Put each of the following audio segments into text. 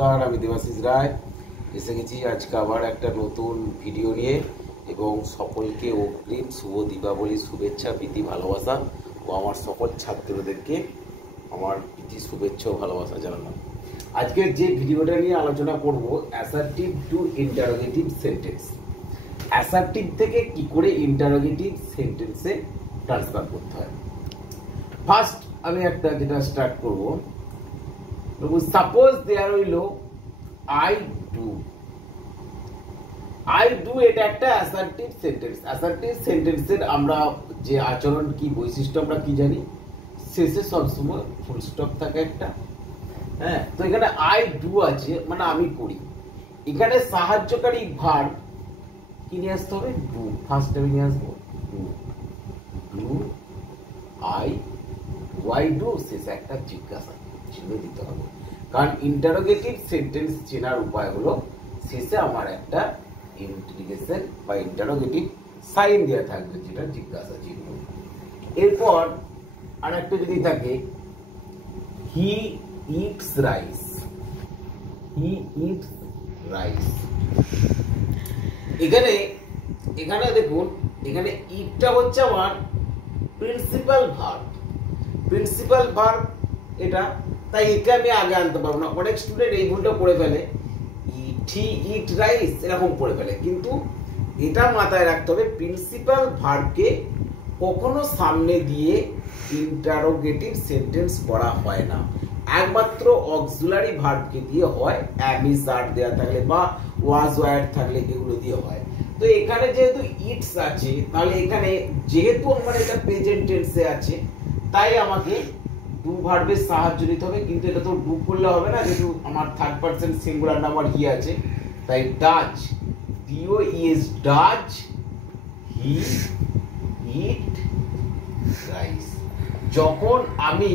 নমস্কার, আমি দেবাশিস রায় এসে গেছি আজকে আবার একটা নতুন ভিডিও নিয়ে এবং সকলকে অগ্রিম শুভ দীপাবলির শুভেচ্ছা, প্রীতি, ভালোবাসা ও আমার সকল ছাত্রদেরকে আমার প্রীতি, শুভেচ্ছা ও ভালোবাসা জানালাম। আজকের যে ভিডিওটা নিয়ে আলোচনা করব, assertive two interrogative sentence. Assertive থেকে কি করে ইন্টারোগেটিভ সেন্টেন্সে ট্রান্সফার করতে হয়। ফার্স্ট আমি একটা যেটা স্টার্ট করব, সাপোজ দেয়ার হইল আই ডু। আই ডু এটা একটা অ্যাসার্টিভ সেন্টেন্স। অ্যাসার্টিভ সেন্টেন্সের আমরা যে আচরণ কি বৈশিষ্ট্য আমরা কি জানি, শেষে সবসময় ফুল স্টপ থাকে একটা। হ্যাঁ, তো এখানে আই ডু আছে মানে আমি করি। এখানে সাহায্যকারী ভার্ব কি নিয়ে আসতে হবে? ডু। ফার্স্ট আমি নিয়ে আসবো do. Do I why do, শেষে একটা জিজ্ঞাসা চিহ্ন দিতে হবে, কারণ ইন্টারোগেটিভ সেন্টেন্স চেনার উপায় হলো শেষে আমার একটা ইন্টিগ্রেশন বা ইন্টারোগেটিভ সাইন দেওয়া থাকবে, যেটা জিজ্ঞাসা চিহ্ন। এরপর আর একটা যদি থাকে, he eats rice. He eats rice. এখানে এখানে দেখুন, এখানে ইটটা হচ্ছে আমার প্রিন্সিপাল ভার্ব। প্রিন্সিপাল ভার্ব এটা, তাই একে আমি আগে আনতে পারবো না। অনেক স্টুডেন্ট এই ভুলটা করে ফেলে, ইট রাইস এরকম করে ফেলে, কিন্তু এটা মাথায় রাখতে হবে প্রিন্সিপাল ভার্বকে কখনো সামনে দিয়ে ইন্টারোগেটিভ সেন্টেন্স করা হয় না, একমাত্র অক্সিলারি ভার্বকে দিয়ে হয়। অ্যামিস আর দেয়া থাকলে বা ওয়াজ ওয়ার থাকলে এগুলো দিয়ে হয়। তো এখানে যেহেতু ইটস আছে, তাহলে এখানে যেহেতু আমার এটা প্রেজেন্ট টেন্সে আছে, তাই আমাকে ডু ভার্বের সাহায্য নিতে হবে। কিন্তু এটা তো ডু করলে হবে না, যেহেতু আমার third person singular number he আছে, তাই does, do is does he eat rice. যখন আমি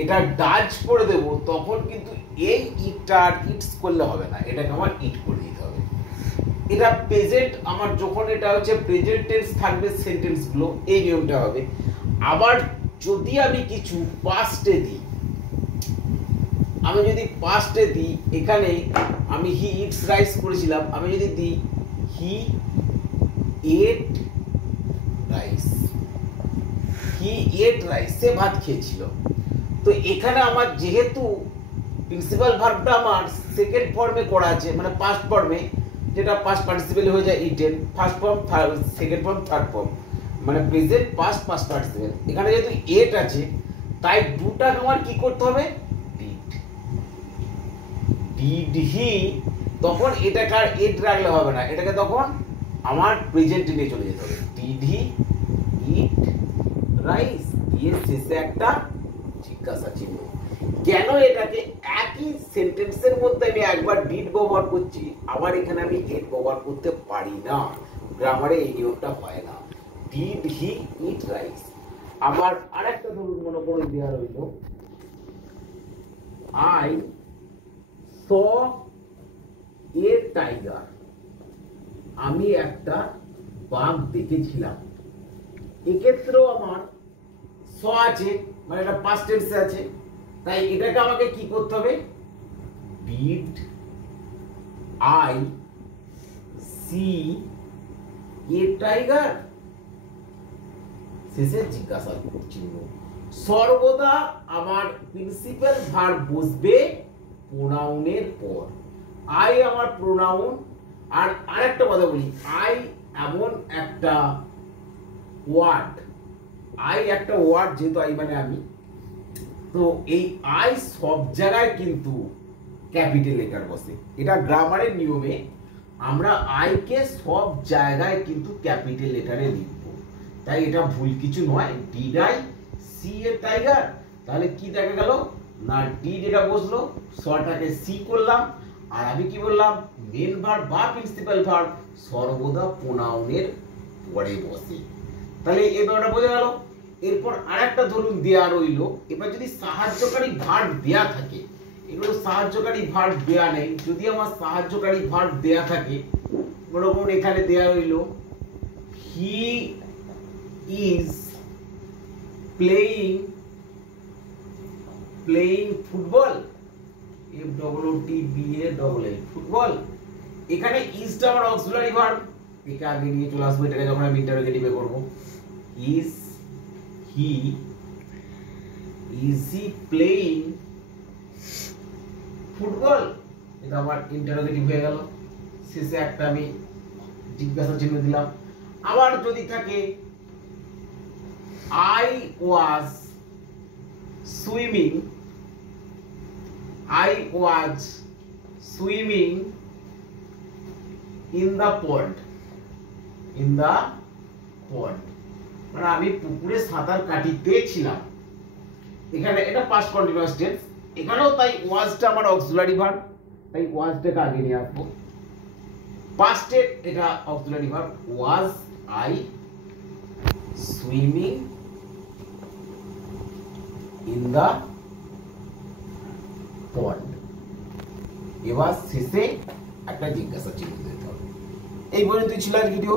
এটা ডাজ করে দেব, তখন কিন্তু এই ইটটা আর ইটস করলে হবে না, এটাকে আমার ইট করে দিতে হবে। এটা প্রেজেন্ট, আমার যখন এটা হচ্ছে প্রেজেন্ট টেন্স থাকবে সেন্টেন্স গুলো, এই নিয়মটা হবে। আবার যদি আমি কিছু পাস্টে দিই, আমি যদি পাস্টে দিই, এখানে আমি হি ইটস রাইস করেছিলাম, আমি যদি দিই হি এট রাইস। হি এট রাইস, সে ভাত খেয়েছিল। তো এখানে আমার যেহেতু প্রিন্সিপাল ভার্বটা আমার সেকেন্ড ফর্মে করা আছে, মানে পাস্ট ফর্মে, যেটা পাস্ট পার্টিসিপেল হয়ে যায় eaten, first form, second form, third form, মানে প্রেজেন্ট, পাস্ট, পাস্ট পার্টিসিপেল। এখানে যেহেতু এট আছে, তাই দুটা আমার কি করতে হবে? ডিড। ডিড হি, তখন এটাকে আর এট রাখলে হবে না, এটাকে তখন আমার প্রেজেন্ট নিয়ে চলে যেতে হবে। ডিড হি ইট রাইস, দিয়ে শেষে একটা জিজ্ঞাসা চিহ্ন। কেন এটাকে একই সেন্টেন্সের মধ্যে আমি একবার ডিড ব্যবহার করছি, আবার এখানে আমি এট ব্যবহার করতে পারি না, গ্রামারে এই নিয়মটা হয় না। Did he eat rice. আবার আরেকটা ধরুন, মনে করে দেওয়া রইল, আই স এ টাইগার। আমি একটা বাঘ দেখেছিলাম। এক্ষেত্রেও আমার স আছে, মানে এটা পাস্ট টেন্সে আছে, তাই এটাকে আমাকে কি করতে হবে? Did I see a tiger, শেষে জিজ্ঞাসা চিহ্ন। সর্বদা আমার প্রিন্সিপাল ভার্ব বসবে প্রোনাউনের পর। আই আমার প্রোনাউন। আর আরেকটা কথা বলি, আই এমন একটা ওয়ার্ড, আই একটা ওয়ার্ড, যেহেতু আই মানে আমি, তো এই আই সব জায়গায় কিন্তু ক্যাপিটাল লেটার বসে। এটা গ্রামারের নিয়মে আমরা আইকে সব জায়গায় কিন্তু ক্যাপিটাল লেটারে লিখব, তাই এটা ভুল কিছু নয়। Did I see a tiger, তাহলে কি দেখা গেল না, ডি যেটা বসলো, সটাকে সি করলাম, আর আমি কি বললাম, মেন ভার্ব বা প্রিন্সিপাল ভার্ব সর্বদা প্রোনাউনের পরে বসে। তাহলে এই ব্যাপারটা বোঝা গেল। এরপর আরেকটা ধরুন দেয়া রইল, এবার যদি সাহায্যকারী ভার্ব দেয়া থাকে, এগুলো সাহায্যকারী ভার্ব দেয়া নেই, যদি আমার সাহায্যকারী ভার্ব দেয়া থাকে, বরং এখানে দেয়া রইল he is playing football. WOTBA football. এখানে ইজটা আমার অক্সিলারি ভার্ব, একে আগে নিয়ে চলে আসবো, এটাকে যখন আমি ইন্টারোগেটিভে করব, ইজ হি প্লেইং ফুটবল, এটা আমার ইন্টারোগেটিভ হয়ে গেল। শেষে একটা আমি জিজ্ঞাসা চিহ্ন দিলাম। আবার যদি থাকে I was swimming in the pond, মানে আমি পুকুরে সাঁতার কাটিতেছিলাম। এখানে এটা পাস্ট কন্টিনিউয়াস টেন্স, এখানেও তাই ওয়াজটা আমার অক্সিলারি ভার্ব, তাই ওয়াজটাকে আগে নিয়ে আসবো। পাস্টে এটা auxiliary verb, was I swimming in the pond. এবার শেষে একটা জিজ্ঞাসা চিহ্ন দিতে হবে। এই পর্যন্তই ছিল আজ ভিডিও।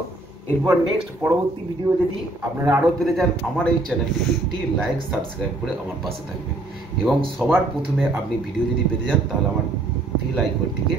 এরপর নেক্সট পরবর্তী ভিডিও যদি আপনারা আরও পেতে চান, আমার এই চ্যানেলটি একটি লাইক সাবস্ক্রাইব করে আমার পাশে থাকবেন, এবং সবার প্রথমে আপনি ভিডিও যদি পেতে চান তাহলে আমার বেল আইকনটিকে